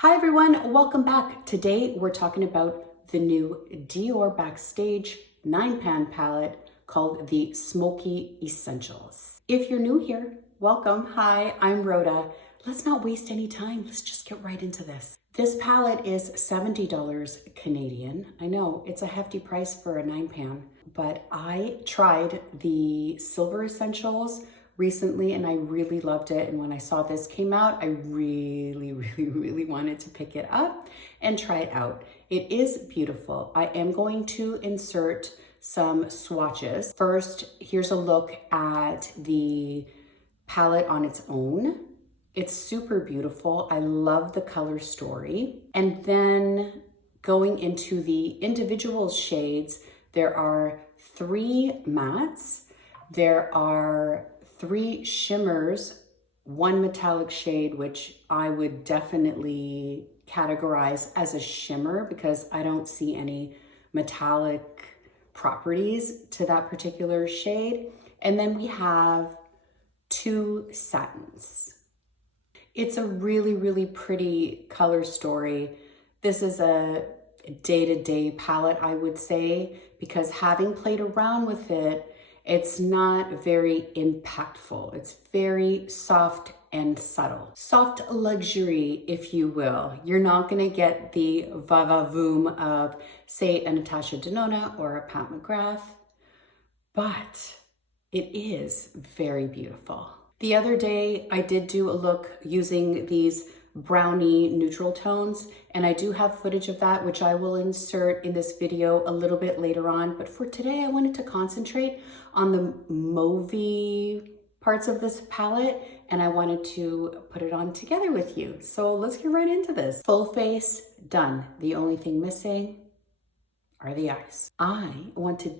Hi everyone, welcome back. Today we're talking about the new Dior Backstage 9-pan palette called the Smokey Essentials. If you're new here, welcome. Hi, I'm Rhoda. Let's not waste any time. Let's just get right into this. This palette is $70 Canadian. I know it's a hefty price for a 9-pan, but I tried the Silver Essentials recently and I really loved it. And when I saw this came out, I really wanted to pick it up and try it out. It is beautiful. I am going to insert some swatches. First, here's a look at the palette on its own. It's super beautiful. I love the color story. And then going into the individual shades, there are 3 mattes. There are 3 shimmers, 1 metallic shade, which I would definitely categorize as a shimmer because I don't see any metallic properties to that particular shade. And then we have 2 satins. It's a really pretty color story. This is a day-to-day palette, I would say, because having played around with it, it's not very impactful. It's very soft and subtle. Soft luxury, if you will. You're not gonna get the va-va-voom of, say, a Natasha Denona or a Pat McGrath, but it is very beautiful. The other day, I did do a look using these brownie neutral tones, and I do have footage of that, which I will insert in this video a little bit later on. But for today, I wanted to concentrate on the mauvey parts of this palette, and I wanted to put it on together with you. So let's get right into this. Full face, done. The only thing missing are the eyes. I want to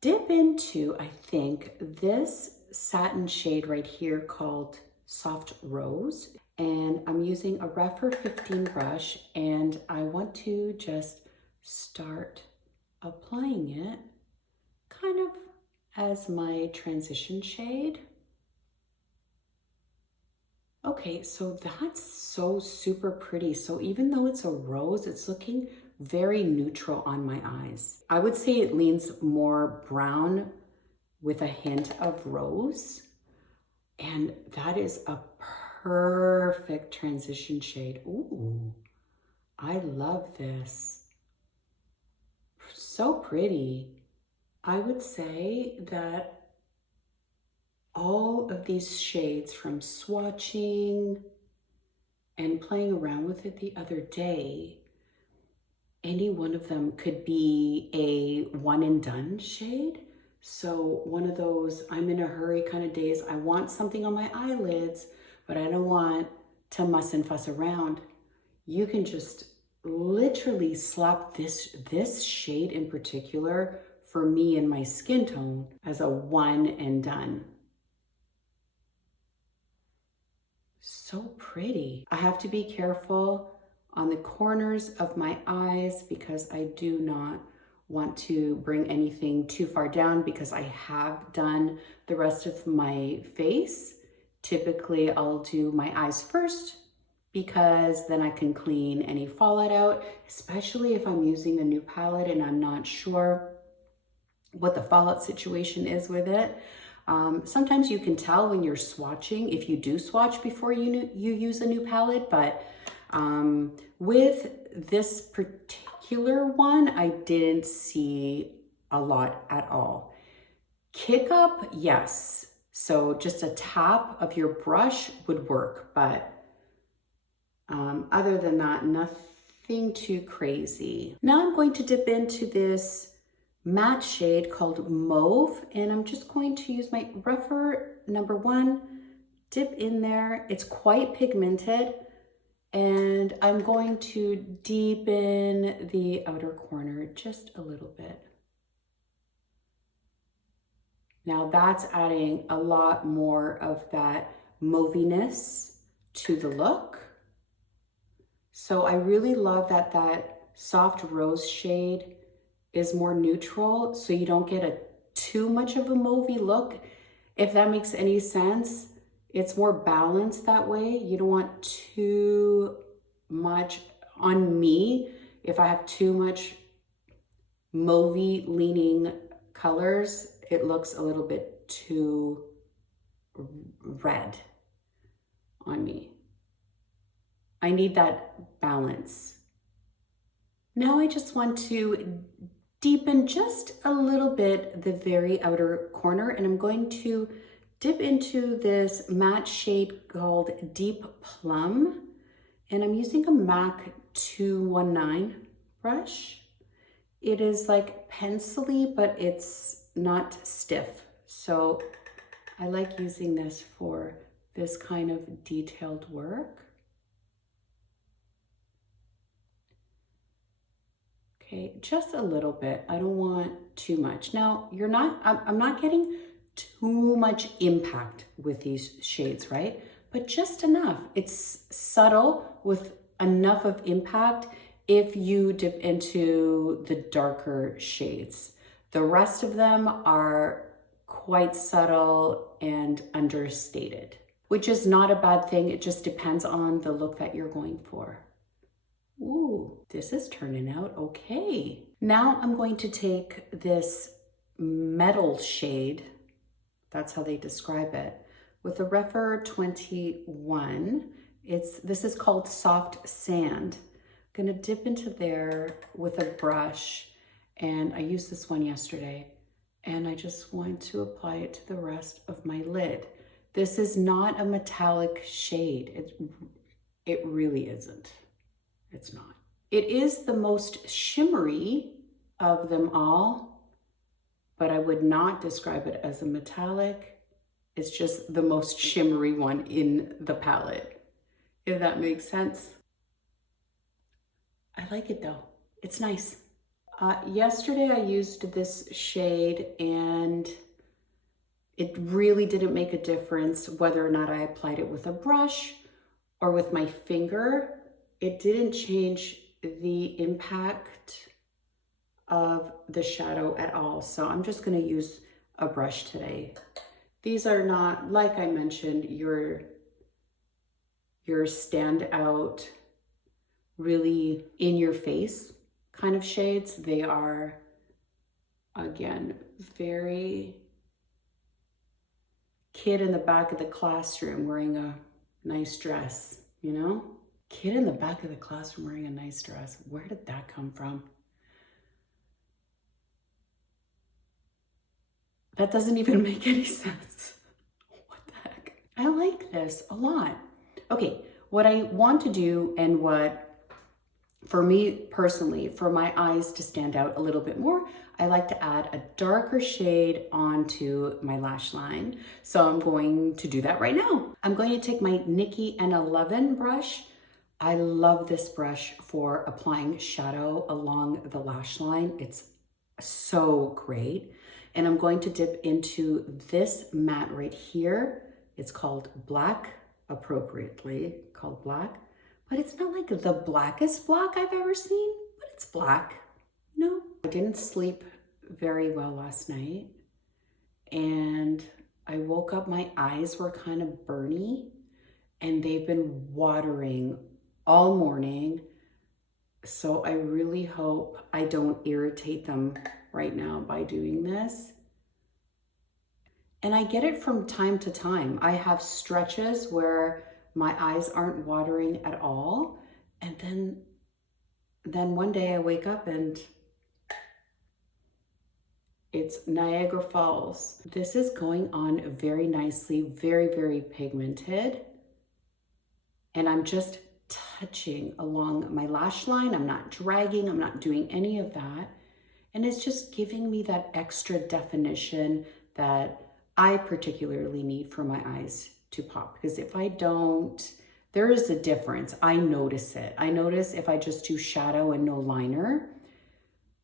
dip into, I think, this satin shade right here called Soft Rose. And I'm using a Refer 15 brush, and I want to just start applying it kind of as my transition shade. Okay, so that's so super pretty. So even though it's a rose, it's looking very neutral on my eyes. I would say it leans more brown with a hint of rose, and that is a perfect transition shade. Ooh, I love this. So pretty. I would say that all of these shades, from swatching and playing around with it the other day, any one of them could be a one and done shade. So one of those I'm in a hurry kind of days. I want something on my eyelids, but I don't want to muss and fuss around. You can just literally slap this shade in particular for me and my skin tone as a one and done. So pretty. I have to be careful on the corners of my eyes because I do not want to bring anything too far down because I have done the rest of my face. Typically, I'll do my eyes first because then I can clean any fallout out, especially if I'm using a new palette and I'm not sure what the fallout situation is with it. Sometimes you can tell when you're swatching, if you do swatch before you use a new palette, but with this particular one, I didn't see a lot at all. Kick up, yes. So just a tap of your brush would work, but other than that, nothing too crazy. Now I'm going to dip into this matte shade called Mauve, and I'm just going to use my Refer number 1, dip in there. It's quite pigmented, and I'm going to deepen the outer corner just a little bit. Now that's adding a lot more of that mauviness to the look. So I really love that that soft rose shade is more neutral, so you don't get too much of a mauvey look, if that makes any sense. It's more balanced that way. You don't want too much on me. If I have too much mauvey leaning colors, it looks a little bit too red on me. I need that balance. Now I just want to deepen just a little bit the very outer corner, and I'm going to dip into this matte shade called Deep Plum, and I'm using a MAC 219 brush. It is like pencily, but it's not stiff. So I like using this for this kind of detailed work. Okay, just a little bit. I don't want too much. Now, I'm not getting too much impact with these shades, right? But just enough. It's subtle with enough of impact if you dip into the darker shades. The rest of them are quite subtle and understated, which is not a bad thing. It just depends on the look that you're going for. Ooh, this is turning out okay. Now I'm going to take this metal shade, that's how they describe it, with a Refer 21. This is called Soft Sand. I'm gonna dip into there with a brush, and I used this one yesterday, and I just want to apply it to the rest of my lid. This is not a metallic shade. It really isn't. It's not. It is the most shimmery of them all, but I would not describe it as a metallic. It's just the most shimmery one in the palette, if that makes sense. I like it though. It's nice. Yesterday I used this shade and it really didn't make a difference whether or not I applied it with a brush or with my finger. It didn't change the impact of the shadow at all. So I'm just gonna use a brush today. These are not, like I mentioned, your standout, really in your face kind of shades. They are, again, very kid in the back of the classroom wearing a nice dress, you know? Kid in the back of the classroom wearing a nice dress. Where did that come from? That doesn't even make any sense. What the heck? I like this a lot. Okay, what I want to do, and what, for me personally, for my eyes to stand out a little bit more, I like to add a darker shade onto my lash line. So I'm going to do that right now. I'm going to take my Nikki N11 brush. I love this brush for applying shadow along the lash line. It's so great. And I'm going to dip into this matte right here. It's called Black, appropriately called Black, but it's not like the blackest black I've ever seen, but it's black. No, I didn't sleep very well last night, and I woke up, my eyes were kind of burny, and they've been watering all morning. So I really hope I don't irritate them right now by doing this. And I get it from time to time. I have stretches where my eyes aren't watering at all. And then one day I wake up and it's Niagara Falls. This is going on very nicely, very, very pigmented. And I'm just touching along my lash line. I'm not dragging, I'm not doing any of that. And it's just giving me that extra definition that I particularly need for my eyes to pop. Because if I don't, there is a difference. I notice it. I notice if I just do shadow and no liner,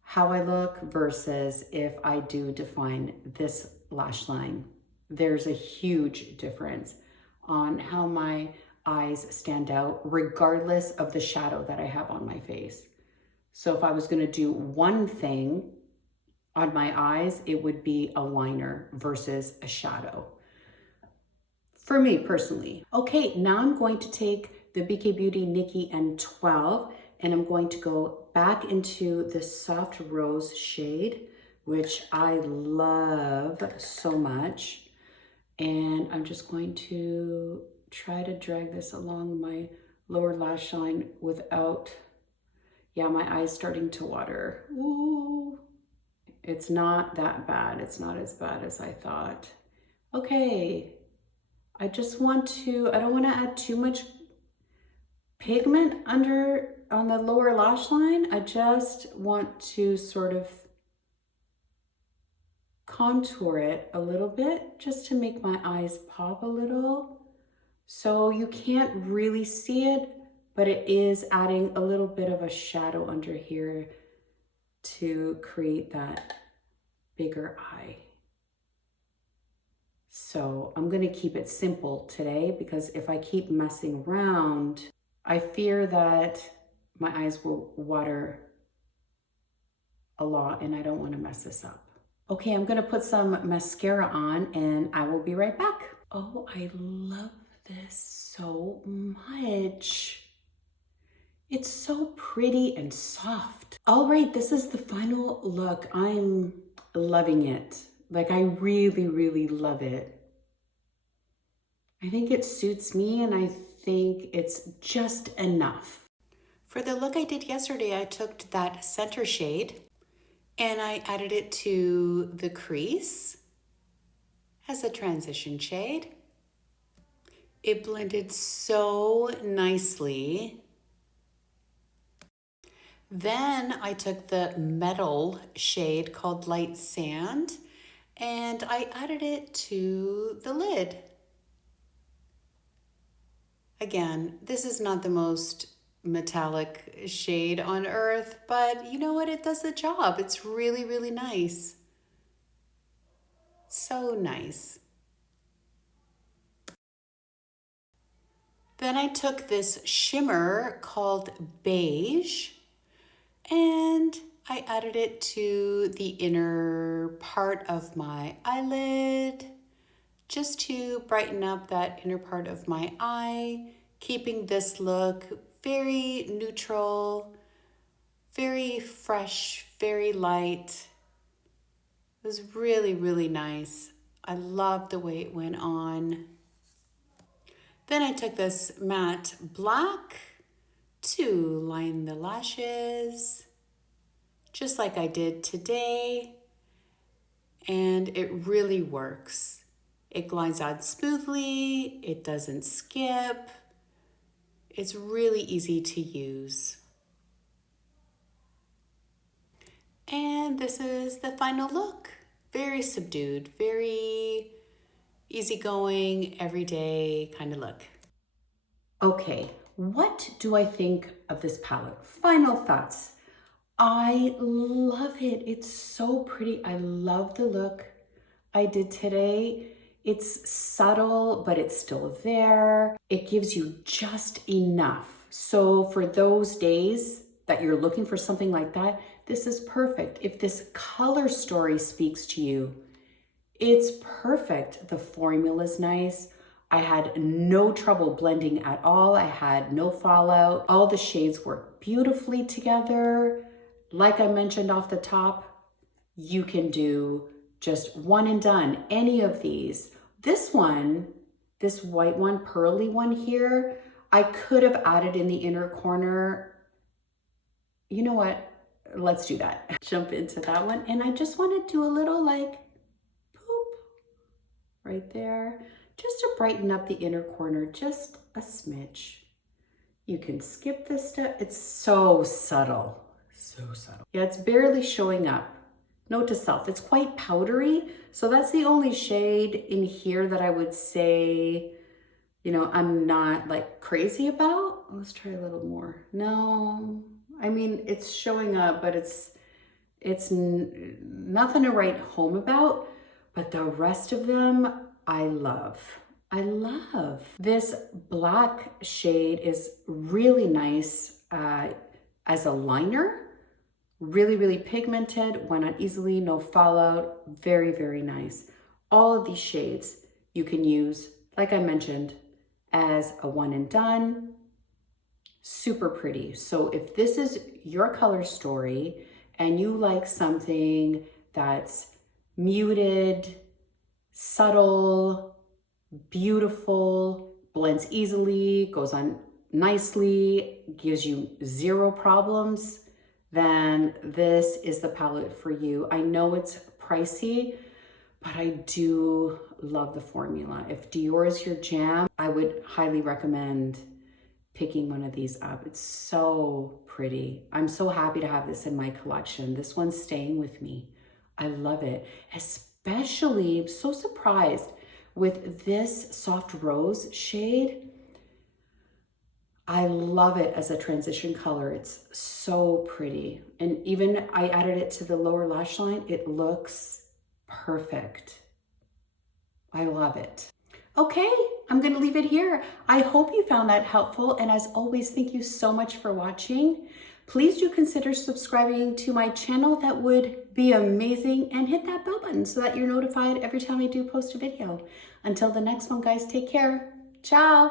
how I look versus if I do define this lash line. There's a huge difference on how my eyes stand out regardless of the shadow that I have on my face. So if I was gonna do one thing on my eyes, it would be a liner versus a shadow. For me personally. Okay, now I'm going to take the BK Beauty Nikki N12, and I'm going to go back into this soft rose shade, which I love so much. And I'm just going to try to drag this along my lower lash line without, yeah, my eyes starting to water. Ooh, it's not that bad. It's not as bad as I thought. Okay, I don't want to add too much pigment on the lower lash line. I just want to sort of contour it a little bit just to make my eyes pop a little. So you can't really see it, but it is adding a little bit of a shadow under here to create that bigger eye. So I'm gonna keep it simple today, because if I keep messing around, I fear that my eyes will water a lot and I don't wanna mess this up. Okay, I'm gonna put some mascara on and I will be right back. Oh, I love this so much. It's so pretty and soft. All right, this is the final look. I'm loving it. Like, I really, really love it. I think it suits me and I think it's just enough. For the look I did yesterday, I took that center shade and I added it to the crease as a transition shade. It blended so nicely. Then I took the metal shade called Light Sand and I added it to the lid. Again, this is not the most metallic shade on earth, but you know what? It does the job. It's really, really nice. So nice. Then I took this shimmer called Beige and I added it to the inner part of my eyelid just to brighten up that inner part of my eye, keeping this look very neutral, very fresh, very light. It was really, really nice. I love the way it went on. Then I took this matte black to line the lashes, just like I did today. And it really works. It glides on smoothly, it doesn't skip. It's really easy to use. And this is the final look. Very subdued, very easygoing, everyday kind of look. Okay, what do I think of this palette? Final thoughts. I love it. It's so pretty. I love the look I did today. It's subtle, but it's still there. It gives you just enough. So for those days that you're looking for something like that, this is perfect. If this color story speaks to you, it's perfect. The formula is nice. I had no trouble blending at all. I had no fallout. All the shades work beautifully together. Like I mentioned off the top, you can do just one and done, any of these. This one, this white one, pearly one here, I could have added in the inner corner. You know what? Let's do that. Jump into that one. And I just want to do a little like poop right there, just to brighten up the inner corner, just a smidge. You can skip this step. It's so subtle, so subtle. Yeah, it's barely showing up. Note to self, it's quite powdery. So that's the only shade in here that I would say, you know, I'm not like crazy about. Let's try a little more. No, I mean, it's showing up, but it's nothing to write home about, but the rest of them, I love. I love. This black shade is really nice as a liner. Really, really pigmented, went on easily, no fallout, very, very nice. All of these shades you can use, like I mentioned, as a one and done, super pretty. So if this is your color story and you like something that's muted, subtle, beautiful, blends easily, goes on nicely, gives you zero problems, then this is the palette for you. I know it's pricey, but I do love the formula. If Dior is your jam, I would highly recommend picking one of these up. It's so pretty. I'm so happy to have this in my collection. This one's staying with me. I love it. Especially, I'm so surprised with this soft rose shade. I love it as a transition color. It's so pretty. And even I added it to the lower lash line. It looks perfect. I love it. Okay, I'm gonna leave it here. I hope you found that helpful. And as always, thank you so much for watching. Please do consider subscribing to my channel. That would be amazing. And hit that bell button so that you're notified every time I do post a video. Until the next one, guys, take care. Ciao.